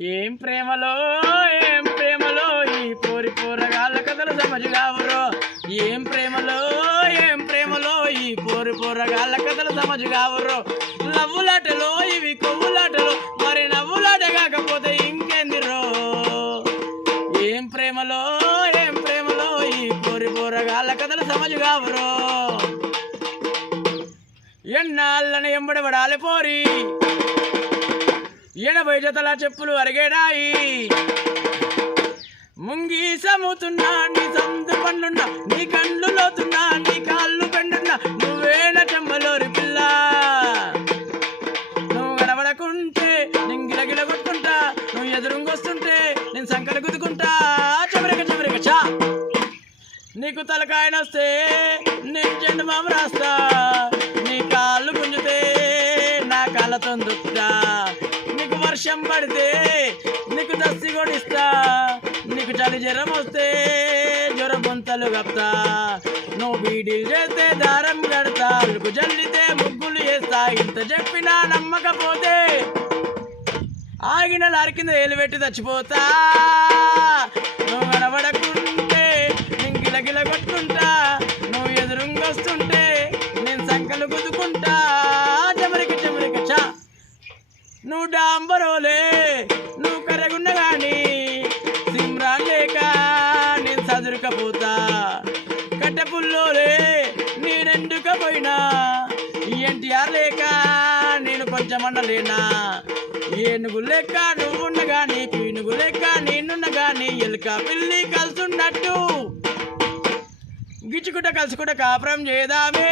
ఏం ప్రేమలో ఏం ప్రేమలో? ఈ పోరి పోరగాళ్ళ కథలు సమజుగావురో ఏం ప్రేమలో ఏం ప్రేమలో? ఈ పోరి పోరగాళ్ళ కథలు సమజుగావురో నవ్వులాటలో ఇవి కొవ్వులాటలు. మరి నవ్వులాట కాకపోతే ఇంకెందిరో? ఏం ప్రేమలో ఏం ప్రేమలో? ఈ పోరి పోరగాళ్ళ కథలు సమజుగావురో ఎన్నాళ్ళని ఎంబడబడాలి పోరి. ఎనభై జతల చెప్పులు అరిగేడాయి. ముంగి సముతున్నా నీ సందు పండున్నా నీ కళ్ళు లోతున్నా నీ కాళ్ళు పెండున్నా నువ్వేన చెమ్మలోరి పిల్ల. నువ్వు గడబడకుంటే నేను గిలగిల కొట్టుకుంటా నువ్వు ఎదురుంగొస్తుంటే నేను సంకట గుద్దుకుంటా. చెమరిక చెమరిక చా. నీకు తలకాయనొస్తే నేను చెండు మామ రాస్తా. వర్షం పడితే నీకు దస్తి కొడిస్తా నీకు చలి జ్వరం వస్తే జ్వరం బొంతలు కప్తా. నువ్వు బీడీలు చేస్తే దారం కడతా. అలుకు జల్లితే ముగ్గులు వేస్తా. ఇంత చెప్పినా నమ్మకపోతే ఆగిన లారి కింద ఏలు పెట్టి చచ్చిపోతా. నువ్వు డాంబరోలే నువ్వు కరగున్న గాని సిమ్రాన్ లేక నేను చదురుకపోతా కట్టెపుల్లోలే నేనెందుకపోయినా ఎన్టీఆర్ లేక నేను కొంచెమన్న లేనా ఏనుగు లెక్క నువ్వుండగా నీ పీనుగు లెక్క నేనున్నగా నీ ఎలుక పిల్లి కలుసున్నట్టు. గిచ్చుకుంట కలుసుకుంట కాపురం చేద్దామే.